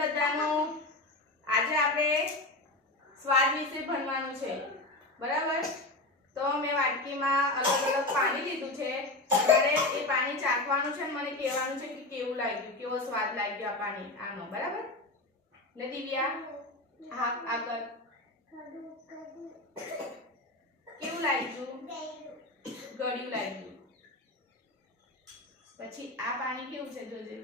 બધાનું આજે આપણે સ્વાદ વિશે ભણવાનું છે બરાબર। તો મેં વાટકીમાં અલગ અલગ પાણી લીધું છે। તમારે એ પાણી ચાખવાનું છે, મને કહેવાનું છે કે કેવું લાગ્યું, કેવો સ્વાદ લાગ્યો આ પાણી આનો બરાબર ને દિવ્યા। હા આગળ કેવું લાગ્યું? ગળ્યું લાગ્યું। પછી આ પાણી કેવું છે જોજે,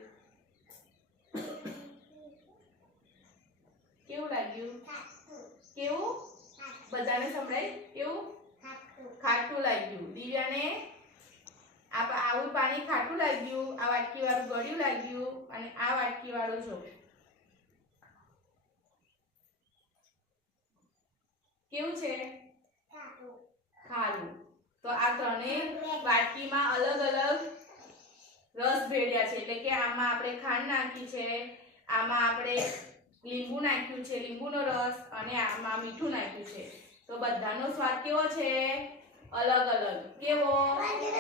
કેવું લાગ્યું? કેવું? બધાને સંભળાય? કેવું? ખાટું લાગ્યું। દિવ્યાને આવું પાણી ખાટું લાગ્યું, આ વાટકી વાળું ગળ્યું લાગ્યું અને આ વાટકી વાળું જો કેવું છે? ખારું। તો આ ત્રણેય વાટકીમાં અલગ અલગ રસ ભેળ્યા છે, એટલે કે આમાં આપણે ખાંડ નાખી છે, આમાં આપણે લીંબુ નાખ્યું છે, લીંબુનો રસ, અને આમાં મીઠું નાખ્યું છે। તો બધાનો સ્વાદ કેવો છે? અલગ અલગ। કેવો?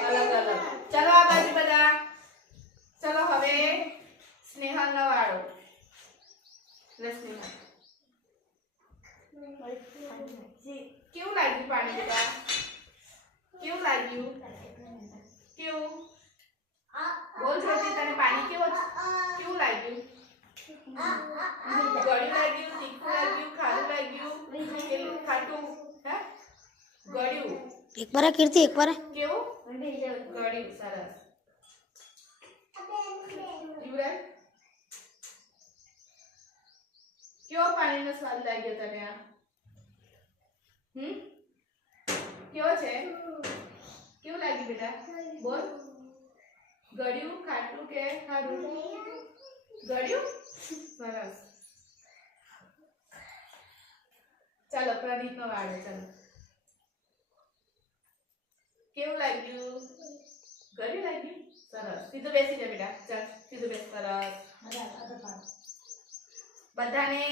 અલગ અલગ। ચલો આ બાજુ બધા, ચલો હવે સ્નેહલનો વાળો। સ્નેહલ કેવું લાગ્યું પાણી બેટા? કેવું લાગ્યું? કેવું? બોલ જોતી, તને પાણી કેવું લાગ્યું? ગળ્યું લાગ્યું, તીખું લાગ્યું, ખારું લાગ્યું, ખાટું, હે ગળ્યું? એક બાર કીર્તિ, એક બાર કેવું? ગળ્યું। સરસ। યુવરાજ કેવો પાણીનો સ્વાદ લાગ્યો તને? આ કેવો છે? કેવું લાગ્યું બેટા? બોલ। ગળ્યું, ખાટું કે ખારું? ગળ્યું। સરસ। ચાલો પ્રદીપનો વાળો। ચાલો કેવું લાગ્યું? ગળ્યું લાગ્યું? સરસ। સીધું બેસી જા બેટા, ચાલ સીધું બેસ। સરસ। બધાને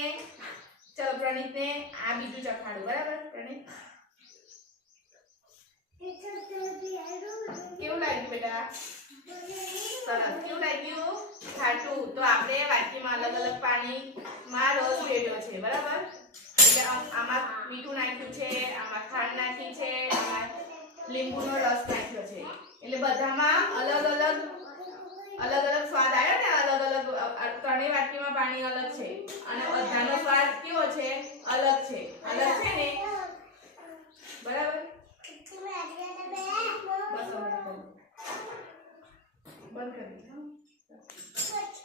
ચલો પ્રણીતને આ બીજું ચખાડું બરાબર। પ્રણીત કેવું લાગ્યું બેટા? સરસ। કેવું લાગ્યું? ખાટું। તો આપણે વાટકીમાં અલગ અલગ પાણીમાં રસ ભેળ્યો છે બરાબર। એટલે આમાં મીઠું નાખ્યું છે, આમાં ખાંડ નાખી છે, આમાં લીંબુનો રસ નાખ્યો છે, એટલે બધામાં અલગ અલગ સ્વાદ આવ્યો ને। અલગ અલગ ત્રણેય વાટકીમાં પાણી અલગ છે અને બધાનો સ્વાદ કેવો છે? અલગ છે। અલગ છે ને બરાબર। બસ બંધ કરી।